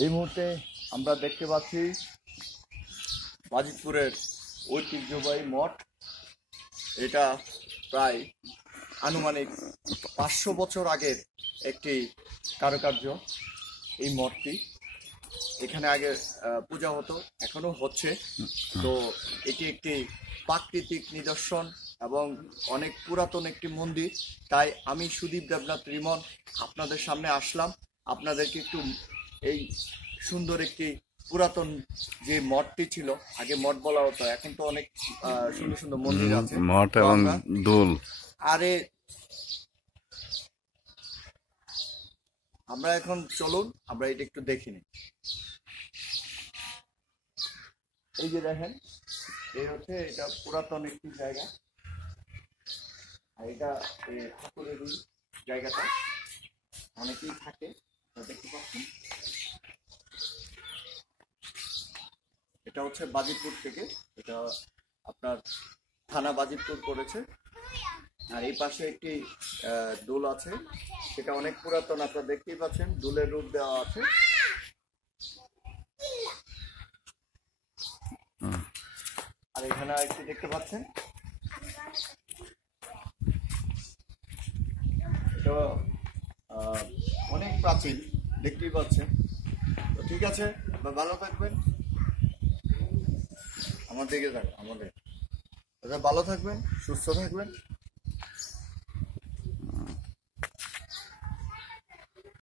এই মুহূর্তে আমরা দেখতে পাচ্ছি বাজিতপুরের ঐতিহ্যবাহী মঠ। এটা প্রায় আনুমানিক 500 বছর আগের একটি কারুকার্য। এই মঠটি এখানে আগে পূজা হতো, এখনো হচ্ছে। তো এটি একটি প্রাকৃতিক নিদর্শন এবং অনেক পুরাতন একটি মন্দির। তাই আমি সুদীপ দেবনাথ রিমন আপনাদের সামনে আসলাম, আপনাদেরকে একটু এই সুন্দর একটি পুরাতন যে মঠটি ছিল, আগে মঠ বলা হতো, এখন তো অনেক সুন্দর সুন্দর মন্দির আছে, মঠ এবং দোল। আরে আমরা এখন চলুন আমরা এটা একটু দেখে নিই। এই যে দেখেন, এই হচ্ছে এটা পুরাতন একটি জায়গা, আর এটা ঠাকুরের জায়গাটা অনেকেই থাকে, দেখতে পাচ্ছেন। এটা হচ্ছে বাজিতপুর থেকে, এটা আপনার থানা বাজিতপুর করেছে। আর এই পাশে একটি দোল আছে, সেটা অনেক পুরাতন, আপনারা দেখতেই পাচ্ছেন, দোলের রূপ দেওয়া আছে। আর এখানে আরেকটি দেখতে পাচ্ছেন, এটা অনেক প্রাচীন, দেখতেই পাচ্ছেন। তো ঠিক আছে, ভালো থাকবেন, আমার দিকে থাকবেন, আমাদের ভালো থাকবেন, সুস্থ থাকবেন।